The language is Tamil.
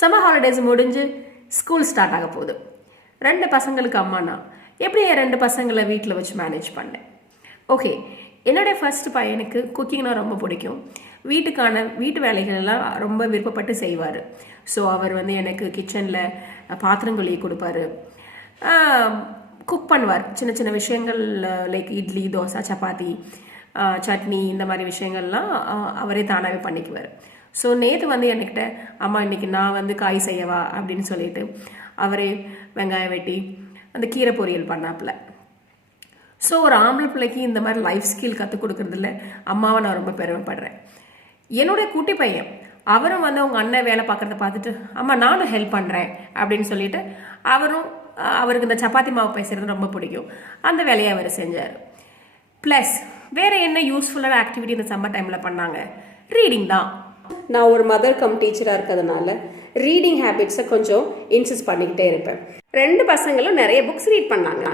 சம்மர் ஹாலிடேஸ் முடிஞ்சு ஸ்கூல் ஸ்டார்ட் ஆக போகுது. 2 பசங்களுக்கு அம்மானா எப்படி என் 2 பசங்களை வீட்டில் வச்சு மேனேஜ் பண்ணேன். ஓகே, என்னுடைய ஃபர்ஸ்ட் பையனுக்கு குக்கிங்னா ரொம்ப பிடிக்கும். வீட்டு வேலைகள் எல்லாம் ரொம்ப விருப்பப்பட்டு செய்வார். ஸோ அவர் எனக்கு கிச்சனில் பாத்திரம் கழுவி கொடுப்பாரு, குக் பண்ணுவார். சின்ன சின்ன விஷயங்கள் லைக் இட்லி, தோசை, சப்பாத்தி, சட்னி, இந்த மாதிரி விஷயங்கள்லாம் அவரே தானாகவே பண்ணிக்குவார். ஸோ நேற்று என்கிட்ட அம்மா இன்னைக்கு நான் காய் செய்யவா அப்படின்னு சொல்லிட்டு அவரே வெங்காயம் வெட்டி அந்த கீரை பொரியல் பண்ணாப்புல. ஸோ ஒரு ஆம்பளை பிள்ளைக்கு இந்த மாதிரி லைஃப் ஸ்கில் கற்றுக் கொடுக்கறதுல அம்மாவை நான் ரொம்ப பெருமைப்படுறேன். என்னுடைய குட்டி பையன் அவரும் அவங்க அண்ணன் வேலை பார்க்குறத பார்த்துட்டு அம்மா நானும் ஹெல்ப் பண்ணுறேன் அப்படின்னு சொல்லிட்டு அவருக்கு இந்த சப்பாத்தி மாவு பேசுறது ரொம்ப பிடிக்கும். அந்த வேலையை அவர் செஞ்சார். ப்ளஸ் வேறு என்ன யூஸ்ஃபுல்லான ஆக்டிவிட்டி இந்த சம்மர் டைமில் பண்ணாங்க? ரீடிங் தான். நான் ஒரு மதர் கம் டீச்சராக இருக்கிறதுனால ரீடிங் ஹேபிட்ஸை கொஞ்சம் இன்சிஸ்ட் பண்ணிக்கிட்டே இருப்பேன். 2 பசங்களும் நிறைய புக்ஸ் ரீட் பண்ணாங்க.